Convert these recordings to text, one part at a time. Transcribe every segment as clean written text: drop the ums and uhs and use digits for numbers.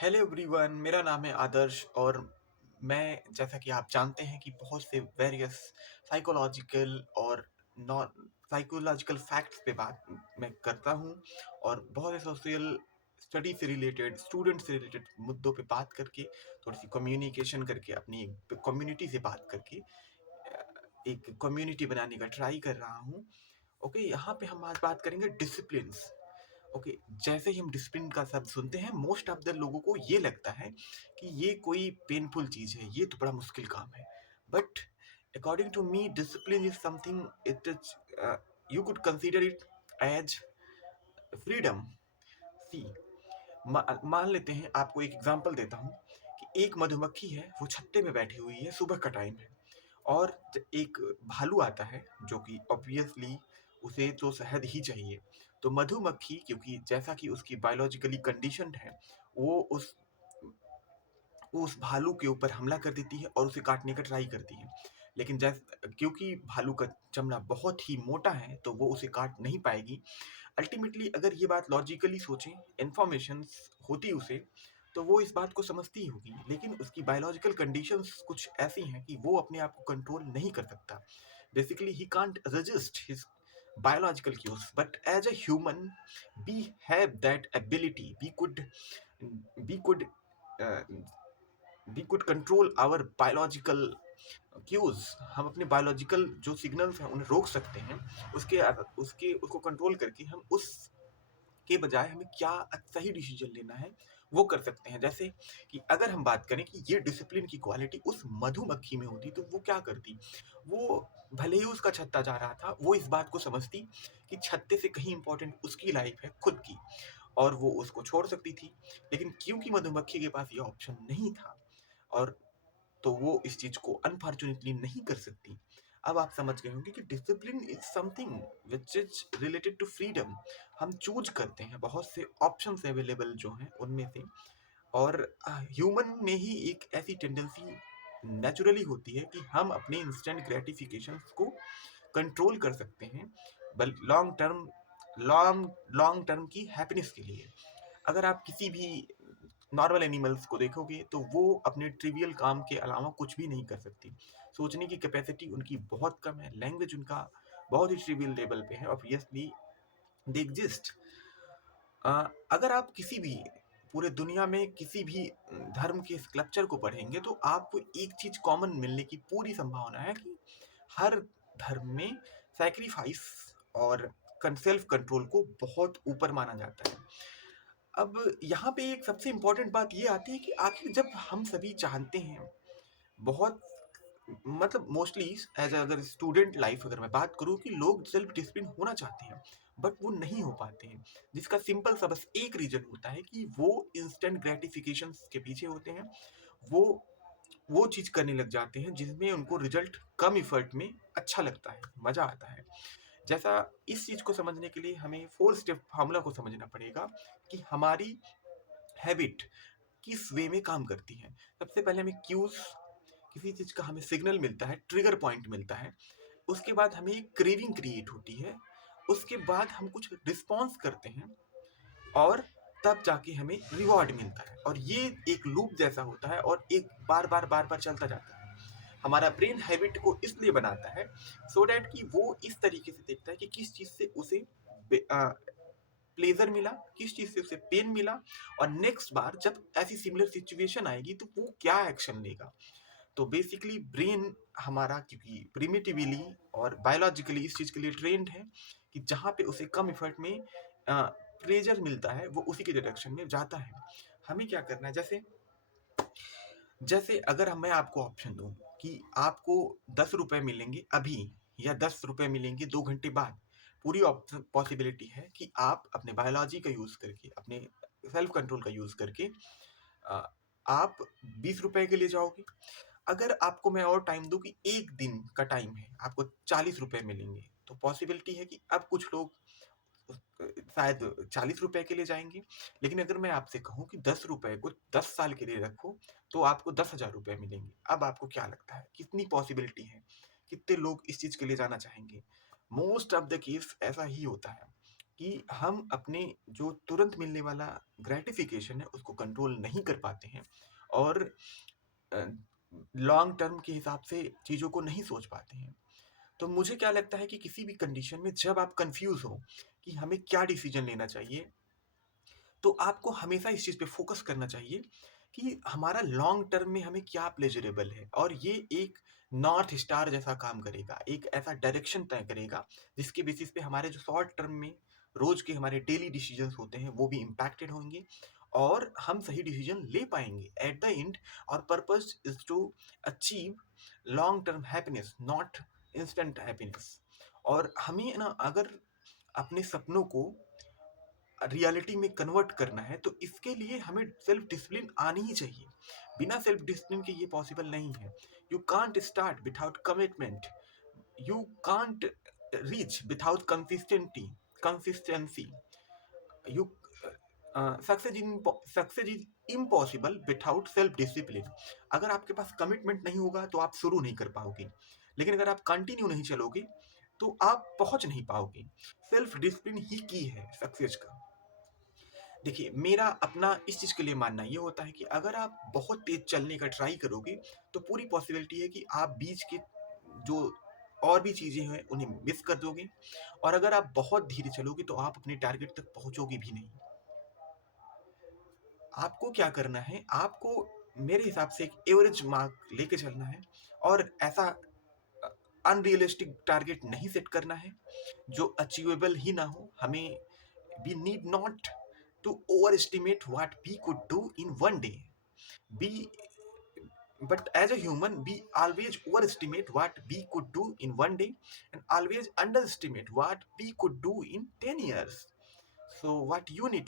Hello everyone, मेरा नाम है आदर्श और मैं जैसा कि आप जानते हैं कि बहुत से वेरियस साइकोलॉजिकल और नॉन साइकोलॉजिकल फैक्ट्स पे बात मैं करता हूँ और बहुत से सोशल स्टडी से रिलेटेड स्टूडेंट से रिलेटेड मुद्दों पे बात करके थोड़ी सी कम्युनिकेशन करके अपनी कम्युनिटी से बात करके एक कम्युनिटी बनाने का ट्राई कर रहा हूँ। ओके, यहाँ पे हम आज बात करेंगे डिसिप्लिन। ओके, जैसे ही हम डिसिप्लिन का शब्द सुनते हैं मोस्ट ऑफ द लोगों को ये लगता है कि ये कोई पेनफुल चीज है, ये तो बड़ा मुश्किल काम है। But according to me discipline is something, it is, you could consider it as freedom. See, मान लेते हैं, आपको एक एग्जांपल देता हूँ कि एक मधुमक्खी है, वो छत्ते में बैठी हुई है, सुबह का टाइम है और एक भालू आता है जो कि ऑब्वियसली उसे तो शहद ही चाहिए। तो मधुमक्खी, क्योंकि जैसा कि उसकी बायोलॉजिकली कंडीशनड है, वो उस भालू के ऊपर हमला कर देती है और उसे काटने का ट्राई करती है। लेकिन क्योंकि भालू का चमड़ा बहुत ही मोटा है तो वो उसे काट नहीं पाएगी। अल्टीमेटली अगर ये बात लॉजिकली सोचें, इंफॉर्मेशन होती उसे, तो वो इस बात को समझती ही होगी, लेकिन उसकी बायोलॉजिकल कंडीशंस कुछ ऐसी हैं कि वो अपने आप को कंट्रोल नहीं कर सकता। Basically he can't resist his biological cues, but as a human we have that ability. We could uh, we could control our biological cues. हम अपने बायोलॉजिकल जो सिग्नल्स हैं उन्हें रोक सकते हैं। उसको कंट्रोल करके हम उस के बजाय हमें क्या सही डिसीजन लेना है वो कर सकते हैं। जैसे कि अगर हम बात करें कि ये डिसिप्लिन की क्वालिटी उस मधुमक्खी में होती तो वो क्या करती। वो भले ही उसका छत्ता जा रहा था, वो इस बात को समझती कि छत्ते से कहीं इंपॉर्टेंट उसकी लाइफ है खुद की, और वो उसको छोड़ सकती थी। लेकिन क्योंकि मधुमक्खी के पास ये ऑप्शन नहीं था, और तो वो इस चीज को अनफॉर्चुनेटली नहीं कर सकती। अब आप समझ गए होंगे कि discipline is something which is related to freedom. हम चूज करते हैं, बहुत से ऑप्शंस अवेलेबल जो हैं उनमें से। और ह्यूमन में ही एक ऐसी टेंडेंसी नेचुरली होती है कि हम अपने इंस्टेंट ग्रेटिफिकेशन को कंट्रोल कर सकते हैं, बल लॉन्ग लॉन्ग टर्म की हैप्पीनेस के लिए। अगर आप किसी भी नॉर्मल एनिमल्स को देखोगे तो वो अपने ट्रिवियल काम के अलावा कुछ भी नहीं कर सकती। सोचने की कैपेसिटी उनकी बहुत कम है, लैंग्वेज उनका बहुत ही ट्रिवियल लेवल पे है, ऑब्वियसली दे एग्जिस्ट। अगर आप किसी भी पूरे दुनिया में किसी भी धर्म के स्क्लप्चर को पढ़ेंगे तो आपको एक चीज कॉमन मिलने की पूरी संभावना है कि हर धर्म में सैक्रिफाइस और सेल्फ कंट्रोल को बहुत ऊपर माना जाता है। अब यहाँ पे एक सबसे इम्पोर्टेंट बात ये आती है कि आखिर जब हम सभी चाहते हैं, बहुत मतलब मोस्टली एज अगर स्टूडेंट लाइफ अगर मैं बात करूँ, कि लोग सेल्फ डिसिप्लिन होना चाहते हैं बट वो नहीं हो पाते हैं, जिसका सिंपल सा बस एक रीजन होता है कि वो इंस्टेंट ग्रेटिफिकेशन के पीछे होते हैं। वो वो चीज करने लग जाते हैं जिसमें उनको रिजल्ट कम इफर्ट में अच्छा लगता है, मजा आता है। जैसा, इस चीज को समझने के लिए हमें 4 स्टेप फार्मूला को समझना पड़ेगा कि हमारी हैबिट किस वे में काम करती है। सबसे पहले हमें क्यूज, किसी चीज का हमें सिग्नल मिलता है, ट्रिगर पॉइंट मिलता है। उसके बाद हमें एक क्रेविंग क्रिएट होती है। उसके बाद हम कुछ रिस्पॉन्स करते हैं और तब जाके हमें रिवॉर्ड मिलता है, और ये एक लूप जैसा होता है और एक बार बार चलता जाता है। हमारा ब्रेन हैबिट को इसलिए बनाता है सो डैट कि वो इस तरीके से देखता है कि किस चीज से उसे प्लेजर मिला, किस चीज से उसे पेन मिला, और नेक्स्ट बार जब ऐसी सिमिलर सिचुएशन आएगी तो वो क्या एक्शन लेगा। तो बेसिकली ब्रेन हमारा, क्योंकि प्रिमिटिवली और बायोलॉजिकली इस चीज के लिए ट्रेंड है कि जहाँ पे उसे कम इफर्ट में प्लेजर मिलता है वो उसी के डायरेक्शन में जाता है। हमें क्या करना है, जैसे जैसे अगर मैं आपको ऑप्शन दूं कि आपको 10 रुपए मिलेंगे अभी या 10 रुपए मिलेंगे 2 घंटे बाद, पूरी पॉसिबिलिटी है कि आप अपने बायोलॉजी का यूज करके, अपने सेल्फ कंट्रोल का यूज करके अ, आप 20 रुपए के लिए जाओगे। अगर आपको मैं और टाइम दूं कि एक दिन का टाइम है, आपको 40 रुपए मिलेंगे, तो पॉसिबिलिटी है कि अब कुछ लोग शायद 40 रुपए के लिए जाएंगे। लेकिन अगर मैं आपसे कहूँ कि 10 रुपए को 10 साल के लिए रखो तो आपको 10,000 रुपए मिलेंगे। अब आपको क्या लगता है कितनी पॉसिबिलिटी है, कितने लोग इस चीज के लिए जाना चाहेंगे। मोस्ट ऑफ द केस ऐसा ही होता है कि हम अपने जो तुरंत मिलने वाला ग्रेटिफिकेशन है उसको कंट्रोल नहीं कर पाते हैं और लॉन्ग टर्म के हिसाब से चीज़ों को नहीं सोच पाते हैं। तो मुझे क्या लगता है कि किसी भी कंडीशन में जब आप कंफ्यूज हो कि हमें क्या डिसीजन लेना चाहिए, तो आपको हमेशा इस चीज़ पे फोकस करना चाहिए कि हमारा लॉन्ग टर्म में हमें क्या प्लेजरेबल है, और ये एक नॉर्थ स्टार जैसा काम करेगा, एक ऐसा डायरेक्शन तय करेगा जिसके बेसिस पे हमारे जो शॉर्ट टर्म में रोज के हमारे डेली डिसीजंस होते हैं वो भी इम्पैक्टेड होंगे और हम सही डिसीजन ले पाएंगे एट द एंड। और purpose is to achieve long term happiness, not instant happiness. और हमें ना अगर अपने सपनों को रियलिटी में कन्वर्ट करना है तो इसके लिए हमें सेल्फ डिसिप्लिन आनी ही चाहिए। बिना सेल्फ डिसिप्लिन के ये पॉसिबल नहीं है। You can't start without commitment, you can't reach without consistency, you success is impossible without self discipline. अगर आपके पास कमिटमेंट नहीं होगा तो आप शुरू नहीं कर पाओगे, लेकिन अगर आप कंटिन्यू नहीं चलोगे तो आप पहुंच नहीं पाओगे। सेल्फ डिसिप्लिन ही की है सक्सेस का। देखिए, मेरा अपना इस चीज़ के लिए मानना ये होता है कि अगर आप बहुत तेज़ चलने का ट्राई करोगे, तो पूरी पॉसिबिलिटी है कि आप बीच के जो और भी चीज़ें हैं, उन्हें मिस कर दोगे। और अगर आप बहुत धीरे चलोगे, तो आप अपने टारगेट तक पहुँचोगे भी नहीं। आपको क्या करना है, आपको मेरे हिसाब से एक एवरेज मार्क लेके चलना है और ऐसा अनरियलिस्टिक टारगेट नहीं सेट करना है, जो अचीवेबल ही ना हो। हमें we need not to overestimate what we could do in one day. We, but as a human, we always overestimate what we could do in one day and always underestimate what we could do in 10 years. So what you need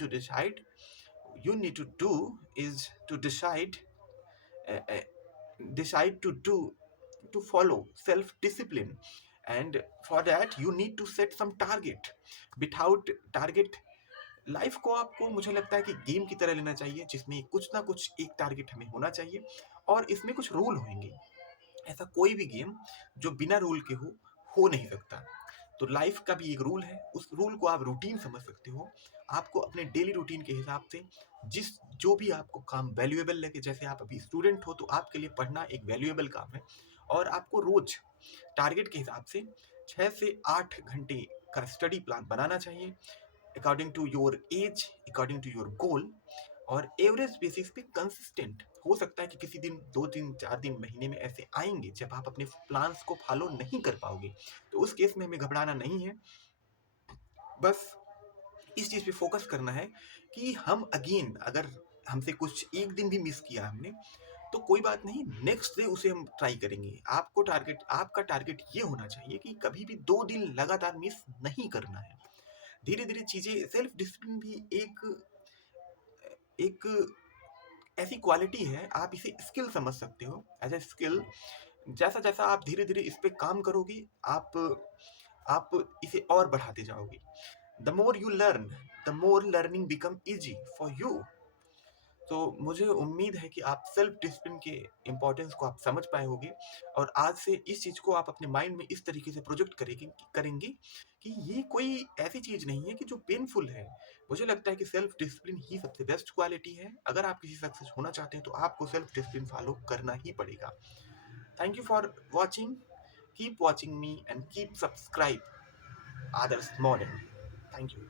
to do is to decide to follow self discipline, and for that you need to set some target. Without target, life को आपको, मुझे लगता है कि game की तरह लेना चाहिए जिसमें कुछ ना कुछ एक टारगेट हमें होना चाहिए और इसमें कुछ रूल होंगे। ऐसा कोई भी गेम जो बिना रूल के हो नहीं सकता। तो लाइफ का भी एक रूल है, उस रूल को आप रूटीन समझ सकते हो। आपको अपने डेली रूटीन के हिसाब से जिस जो भी आपको काम वैल्यूएबल लगे, जैसे आप अभी स्टूडेंट हो तो आपके लिए पढ़ना एक वैल्यूएबल काम है, और आपको रोज टारगेट के हिसाब से 6 से 8 घंटे का स्टडी प्लान बनाना चाहिए according to your age, according to your goal, और एवरेज बेसिस पे कंसिस्टेंट। हो सकता है कि किसी दिन 2 दिन 4 दिन महीने में ऐसे आएंगे जब आप अपने प्लान्स को फॉलो नहीं कर पाओगे, तो उस केस में हमें घबराना नहीं है। बस इस चीज़ पे फोकस करना है कि हम अगेन, अगर हमसे कुछ एक दिन भी मिस किया हमने, तो कोई बात नहीं, नेक्स्ट डे उसे हम ट्राई करेंगे। आपका टारगेट ये होना चाहिए कि कभी भी 2 दिन लगातार मिस नहीं करना है। धीरे धीरे चीज़ें, सेल्फ डिसिप्लिन भी एक एक ऐसी क्वालिटी है, आप इसे स्किल समझ सकते हो एज ए स्किल। जैसा जैसा आप धीरे धीरे इस पे काम करोगे, आप इसे और बढ़ाते जाओगे। The more you learn, the more learning become easy for you. तो मुझे उम्मीद है कि आप सेल्फ डिसिप्लिन के इम्पोर्टेंस को आप समझ पाए होंगे, और आज से इस चीज़ को आप अपने माइंड में इस तरीके से प्रोजेक्ट करेंगे कि ये कोई ऐसी चीज़ नहीं है कि जो पेनफुल है। मुझे लगता है कि सेल्फ डिसिप्लिन ही सबसे बेस्ट क्वालिटी है। अगर आप किसी सक्सेस होना चाहते हैं तो आपको सेल्फ डिसिप्लिन फॉलो करना ही पड़ेगा। Thank you for watching, keep watching me and keep subscribe Adarsh modern. Thank you.